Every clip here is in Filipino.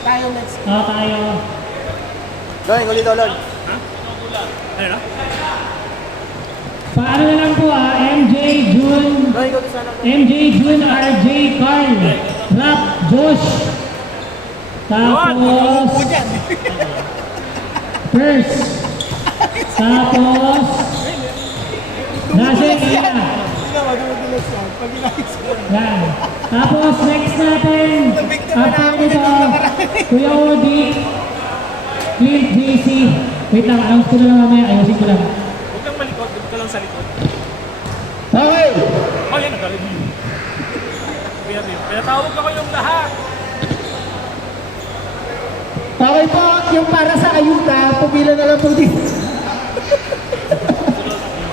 Tayo next. Tayo. Loy, ulit Lord. Ha? Ano na? Paano na lang po MJ, June, Loy, ulit sana. MJ, June, RJ, Carl, Rap, Josh. Tapos, first. Tapos, Nasir, Ina. Yan. Tapos, next natin, after nito, Kuya Odi, Clint, JC. Wait lang, announce ko na lang mamaya, ayusin ko lang. Huwag kang malikot, huwag ka lang sa likod. Okay. Oh, yan, nagaling mo. Pinatawag ka kayong lahat. Okay po, yung para sa ayuda, pumila na lang po dito.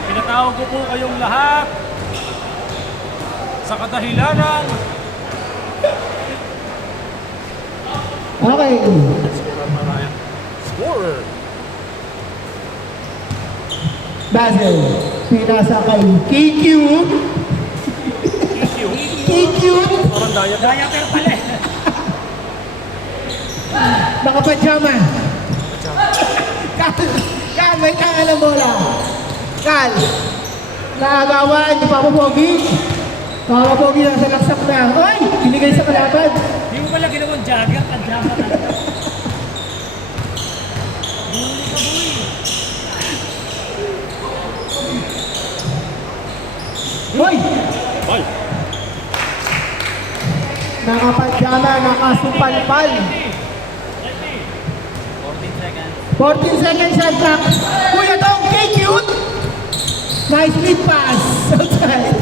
Pinatawag ko po kayong lahat sa kadahilanan. Okay. Scorer. Basil, pinasa kay KQ. KQ. Parang diaper pala eh. Nakapajama. Kal, may tangal ang bola. Kal, naagawan, di pa pupogi. Papapogi na sa laksak na. Oy, binigay sa kalaban. Hindi mo pala ginawang jagger, pajama talaga. Huli ka boy. Oy, Ball. nakapajama, nakasumpalpal. 14 seconds shot clock. Kuya Dong, K-Cute. Nice lead pass. Outside.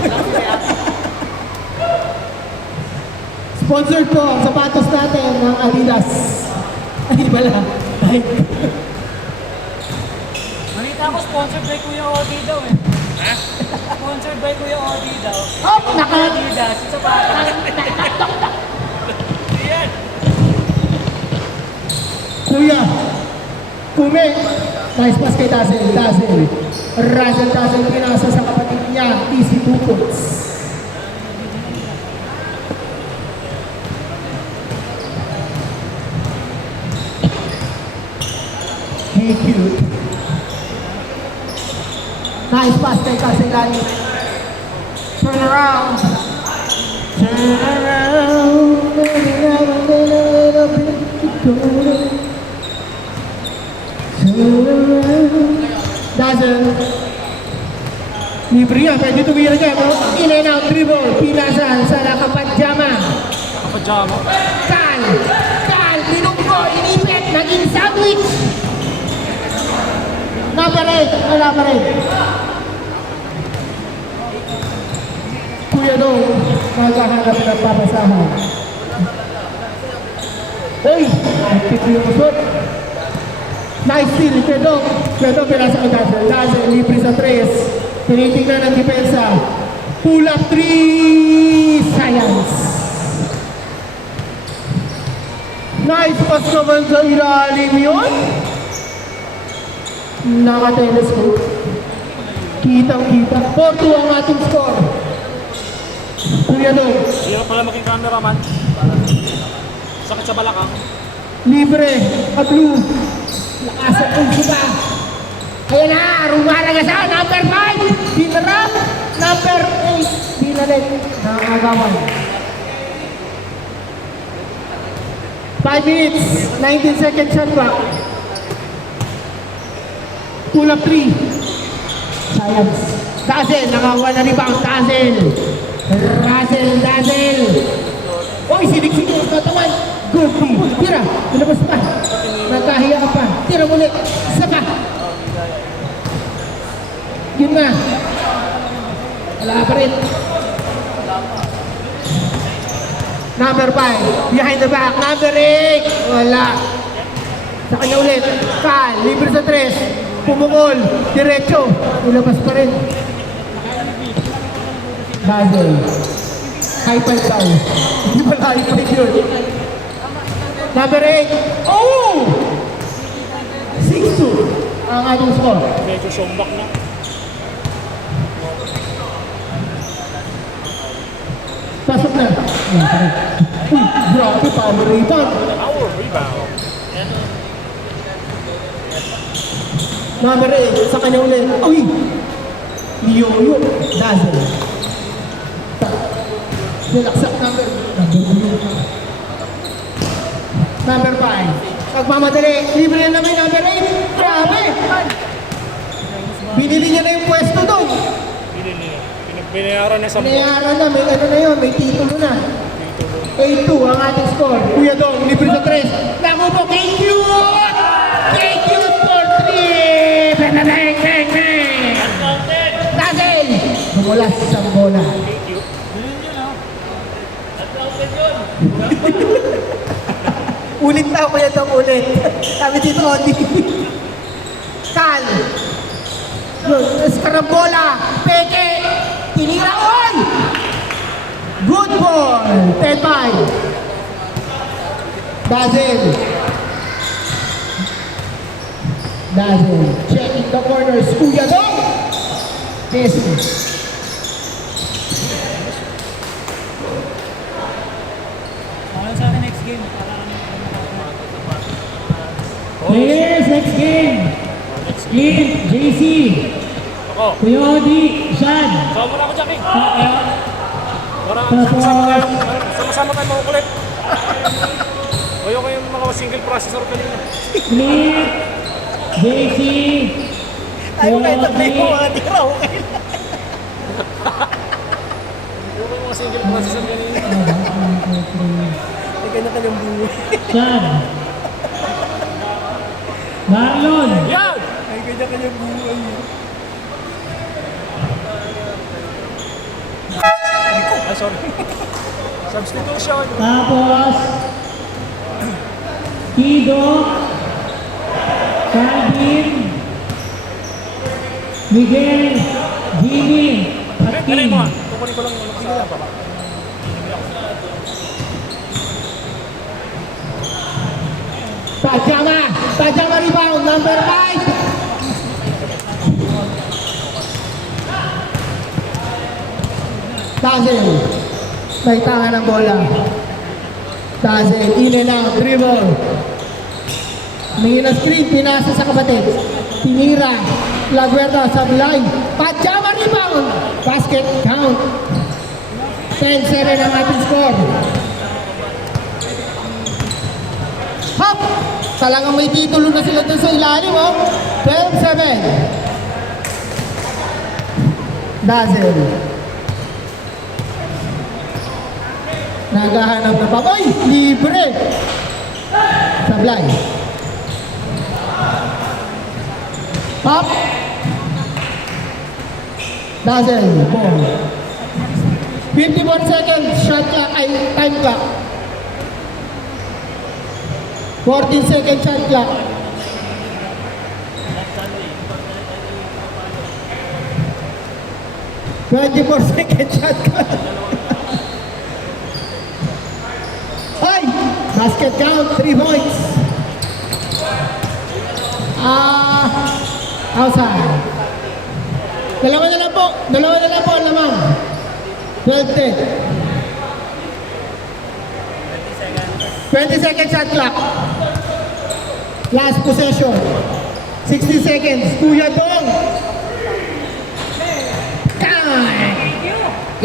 Sponsored po ang sapatos natin ng Adidas. Ay, wala. Ay. Malita ko, sponsored by Kuya Odi daw eh. Ha? Sponsored by Kuya Odi daw. Oh, naka... Adidas, sa patas. Yan. Kuya, Kume. Nice pass kay Dazzle. Russell Dazzle pinasa sa kapatid niya, TC Tupots. Hey, cute. Nice pass kay Castellani. Turn around. Turn around. Dazzle. Libre yan, pwede tumira dyan. In and out dribble. Pinasan sa nakapajama. Pajama. Kal! Binunggo, inipit, naging sandwich! Number 8, wala pa rin. Kuya Dong, maghahanap ng papasahan. Hey! Nagpito yung usot. Nice steal, Kuya Dong. Kuya Dong, pinasa ko Dazzle, libre sa 3. Tinitingnan ng depensa. Pull up 3! Science! Nice pass naman sa ilalim yun. Naka-telescope. Kitang-kita. 4-2 ang ating score. Kuya Dong. Hirap pala maging cameraman. Sakit sa balakang. Libre. Blue. Lakasan kong suba. Ayan na. Rumaragasan. Number 5. Binarap. Number 8. Binalit. Nakagawan. 5 minutes, 19 seconds shot clock. Pull up 3. Science. Dazzle, nakakuha na rebound. Dazzle. Oy, sinig-sinig ang katawan. Goofy. Tira, nilabas pa. Nagkahiya ka pa. Tira muli. Isa pa. Yun na. Wala pa rin. Number 5, behind the back. Number 8, wala. Sa kanya ulit. Kal, libre sa 3. Pumukol, diretso. Ulabas pa rin. Dazzle. High five daw. Hindi pala high five yun. Number 8. Oh! 6-2 ang ating score. Medyo shombak na. Pasok na. Grabe, power rebound. Power rebound. Rebound. Number 8, sa kanya ulit. Uy! Yoyo. Dazzle. Nilaksak number. Number 5. Pagmamadali. Libre na naman number 8. Grabe! Binili niya na yung pwesto doon. Binayaran na sa Pinayaran na. May ano na yun. May titulo na. 8-2 ang ating score. Kuya Dong, libre sa 3. Naku po, thank you! Thank you for 3! Bang, bang, bang! Dazzle! Bumula sa isang bola. Ulit daw, Kuya Dong, ulit. Sabi dito, Odi. Kal! Escarabola! Peke! Tinira, oy! Good ball! 10-5. Dazzle. Dazzle. Checking the corners. Kuya Dong! Kessie. Ano sa akin next game? Players, next game. Clint, JC, Ako. Kuya Odi, Shad. Sama mo na ako, Jackie. Para Tapos- sama-sama tayo makukulit. Ayaw ko yung mga single processor kanina. Clint, JC, Ayaw Kuya kayo tabi mo Odi, mga tiraw. Ayaw ko yung mga single processor kanina. May kanya-kanyang buhay. Shad, Marlon, Yan! May kanya-kanyang buhay. Ay, sorry. Substitution. tapos Kido, Calvin, Miguel, Jimmy, at Ganun Kim. mo. Kukunin ko lang. Sige lang, papa. Pajama! Pajama rebound, number 5! Dazzle. May tanga ng bola. Dazzle, in and out, dribble. May na screen, pinasa sa kapatid. Tinira. Laguerta sa line. Pajama rebound! Basket count. 10-7 ang ating score. Hop! Talagang may titulo na sila dun sa ilalim, oh. 12-7. Dazzle. Naghahanap na pa. Ay! Libre! Sablay. Hop! Dazzle. Ball. 51 seconds. Shot clock. Ay, time clock. 14 second shot clock. "24 second shot clock." Ay! Basket count, 3 points. Outside. Dalawa na lang po ang lamang. 12-10. 20 second shot clock. Last possession. 60 seconds. Kuya Dong.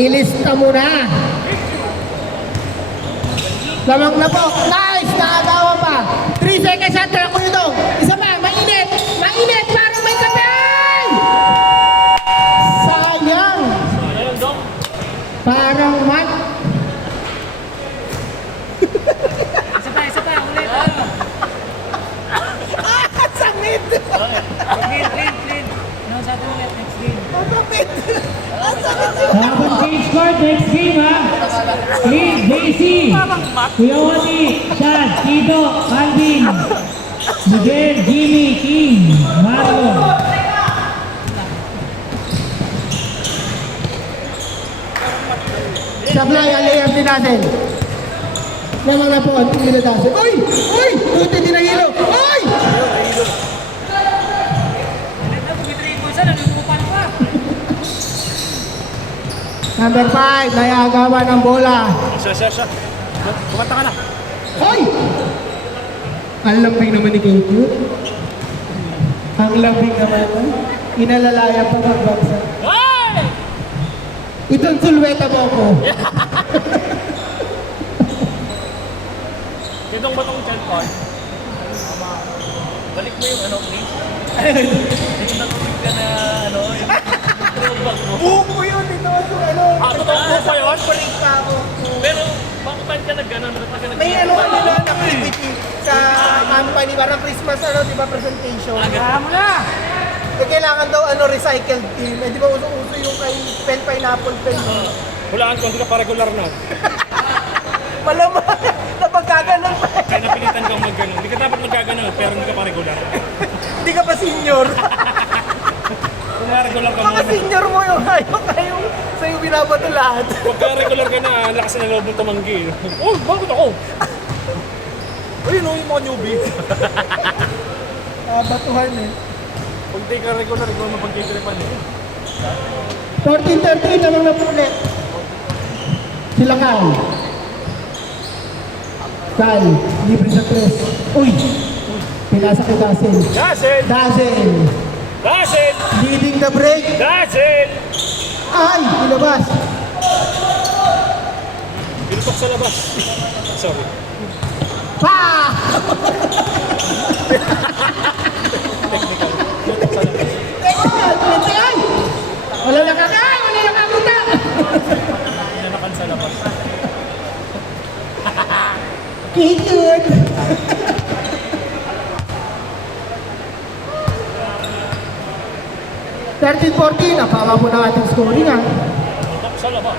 Ilista mo na. Lamang na po. Nice! Nakagawa pa. 3 seconds shot clock, Kuya Dong. Isa pa. Mainit. Mainit. Parang may kapay. Sayang. Ayun, Dong. Parang mat. Isa pa, ulit. Samit! Clean. Ano sa atin ulit, next game. Samit! Dapat change court, next game ha. Clint, JC, Kuya Odi, Shad, Kido, Calvin, Miguel, Jimmy, King, Marlon. Sablay, ang layers din natin. Naman na po, ang tingin na dasin. Uy! Uy! Tuti din ang hilo! Uy! Number 5, nayagawa ng bola. Siya. Kumanta ka na. Uy! Ang lambing naman ni KQ. Ang lambing naman. Inalalaya pa magbagsa. Hey! Itong sulweta mo ko. Itong batong chan po. Balik mo yung ano, please. Yung natulog ka na, ano, yung throwback mo. Buko yun, ito ako, ano. Ah, totoo po ba yun? Break ka ako. Pero, bakit ba't ka nag-ganon? Ba't ka May ano nag-ganon? ano na activity sa company, parang Christmas, ano, di ba, presentation. Mo na! Eh, kailangan daw, ano, recycled team. Eh, di ba, uso-uso yung kay pen, pineapple pen. Hulaan ko, hindi ka pa regular na. Malamang, napagkaganon pa. Kaya napilitan kang mag-ganon. Hindi ka dapat mag-ganon, pero hindi ka pa regular. Hindi ka pa senior. Kung regular ka Baka muna. senior mo yung kayo sa'yo binabato lahat. Pagka regular ka na, lakas na loob mo tumanggi. Oh, bakit ako? Ayun o, yung mga newbie. Batuhan eh. Pag di ka regular, ikaw mapagkikiripan eh. 14-13 naman na ulit. Sila Kal. Kal, libre sa 3. Uy! Pinasa kay Dazzle. Dazzle! Dazzle. Dazzle! Leading the break. Dazzle! Ay! Ilabas. Pinutok sa labas. Sorry. Pa! Pinutok sa labas. Ay! Wala lang kakay! Wala lang kakuta! Pinanakan sa labas. Kitut! (13-14), napaka po ng ating scoring ha. Pinutok sa labas.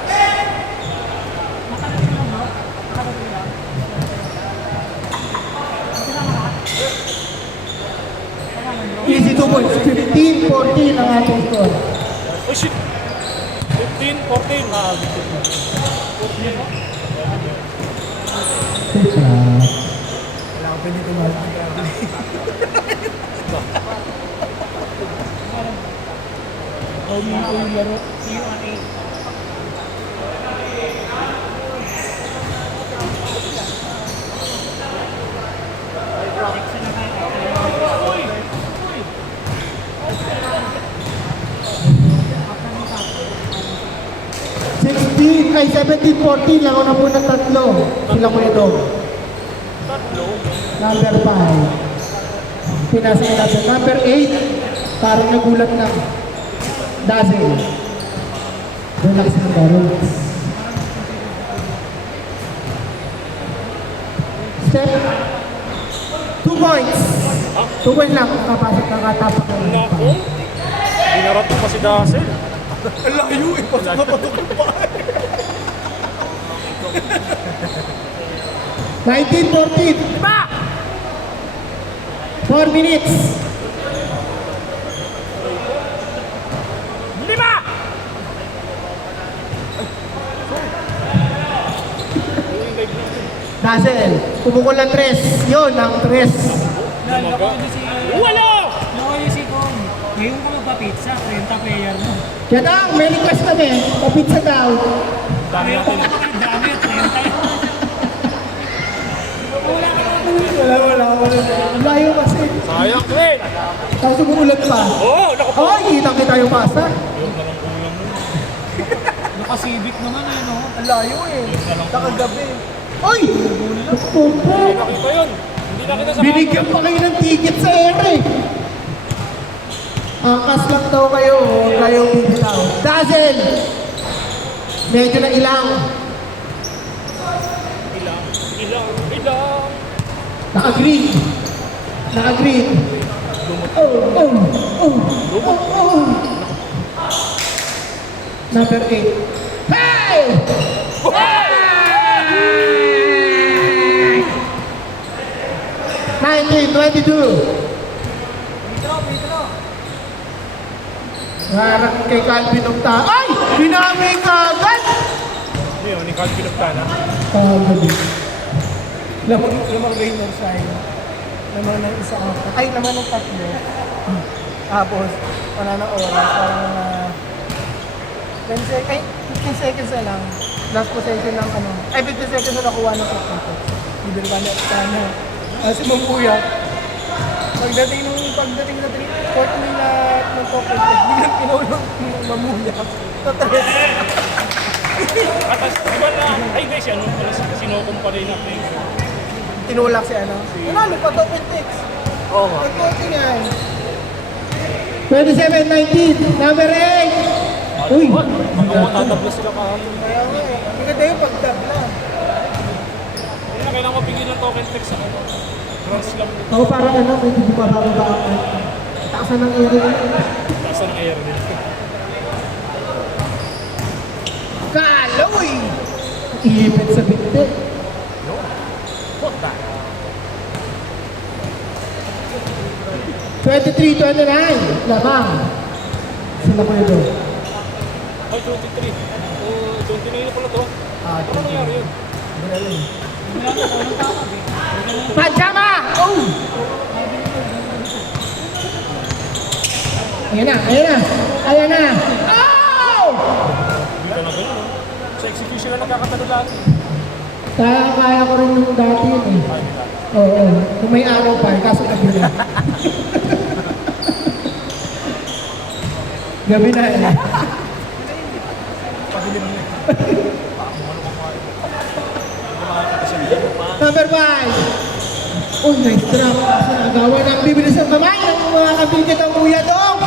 Easy 2 points. 15-14 ang ating score. Oh shit! 15, 14. Ah, Wala ko pwede tumalang. Ay 17-14 lang na po ng tatlo. Sila ko ito. Number 5. Pinasa yung Dazzle. Number 8. Parang nagulat na. Dazzle. Relax na ba? Relax. Step. 2 points. 2 points lang. Kapasok na katapak na. Nako! Binarating pa si Dazzle. Ang layo eh, pasok na patok pa. 19-14. 4 minutes. 5! Dazzle. Pumukol ng 3. Yun, ang 3. Wala! Nakoy si Kong. Ngayon ka magpa-pizza, 30 player mo. Kaya daw, may request kami. Papitsa daw. Dami natin. Ang dami, 30. Wala. Ang layo kasi. Sayang, Glenn! Tapos umuulat pa. Oo, naku po! Ay, kitang-kita yung pasta. Naka-civic naman eh, no? Ang layo eh. Nakagabi. Ay! Pumpo. Hindi nakita yun. Hindi nakita sa Binigyan pa kayo ng ticket sa ere. Angkas lang daw kayo. Huwag kayong bibitaw. Dazzle! Medyo na ilang. Ilang. Naka-green. Naka-green. Oh. Number 8. Hey! Hey! 19-22. Harap kay Calvin Octa. Ay! Binami ka agad! Hindi yun, ni Calvin Octana. Calvin. Lamang gainer sa'yo. Lamang ng isa ako. Ay, naman ng tatlo. Tapos, wala na oras. Parang mga 10 seconds. Ay, 15 seconds na lang. Last possession ng ano. Ay, 15 seconds na nakuha ng pagpunto. Bibili ka na. Si Mambuya. Pagdating na court nila ng token, biglang pinulong yung Mambuya. Sa 3. Atas, di ba na, ay guys, ano, sinokong pa rin natin. Tinulak si ano. Nanalo pa token text. Oo nga. Nag-court niya. 27-19, number 8. Uy, Magkakatabla sila kahapon. Kaya nga eh. Ang ganda yung pagdabla. Hindi na kailangan mapigil ng token text sa ano. Grand Slam. ako parang ano, may hindi pa bababa ako. Taasan ng area. Taas ang air din. Kaloy! Ipit sa binti. What that? 23-29, labang. Sila ko ito. Ay, 23. 29 na pala to. Ano nangyari yun? Pajama! Oh! Ayan na, ayan na, ayan na. Oh! Hindi talaga yun. No? Sa execution na nagkakatalo lagi. Kaya ko rin nung dati yun eh. Ay, hindi na. Oo, kung may araw pa, kaso gabi na. Gabi na eh. Number 5. Oh, nice drop. Agawan ng bibilis ng kamay ng mga kabilgit ang kuya doon.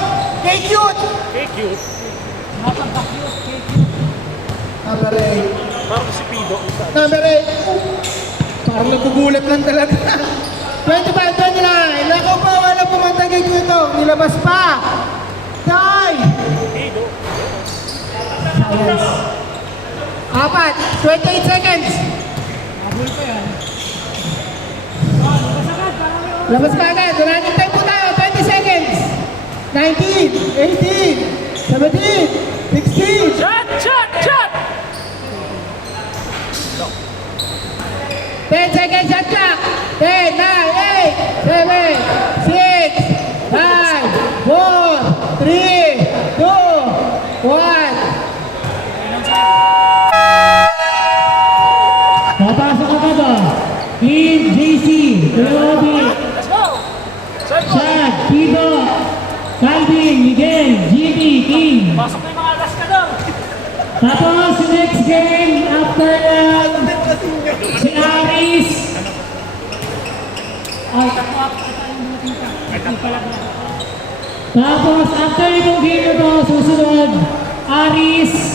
Kay cute! Okay, cute. Number 8. Parang si Pido. Number 8. Oh, parang nagugulat lang talaga. 25-29. Naku po, wala pumantagay ko ito. Nilabas pa. Die! Pido. Science. 4. 28 seconds. Labas ka agad. Running time po tayo. 20 seconds. 19, 18, 17, 16. Shot! Shot! Shot! 10 seconds shot clock. 10, 9, 8, 7, 6, 5, 4, 3, 2, 1. Papasok ka ba? Team JC, Kuyobi, Let's go! Side go! Chad, Kido, Calvin, Miguel, Jimmy, King. Pasok na yung mga alas ka daw! Tapos next game after si Aris. Tapos after itong game na to, susunod Aris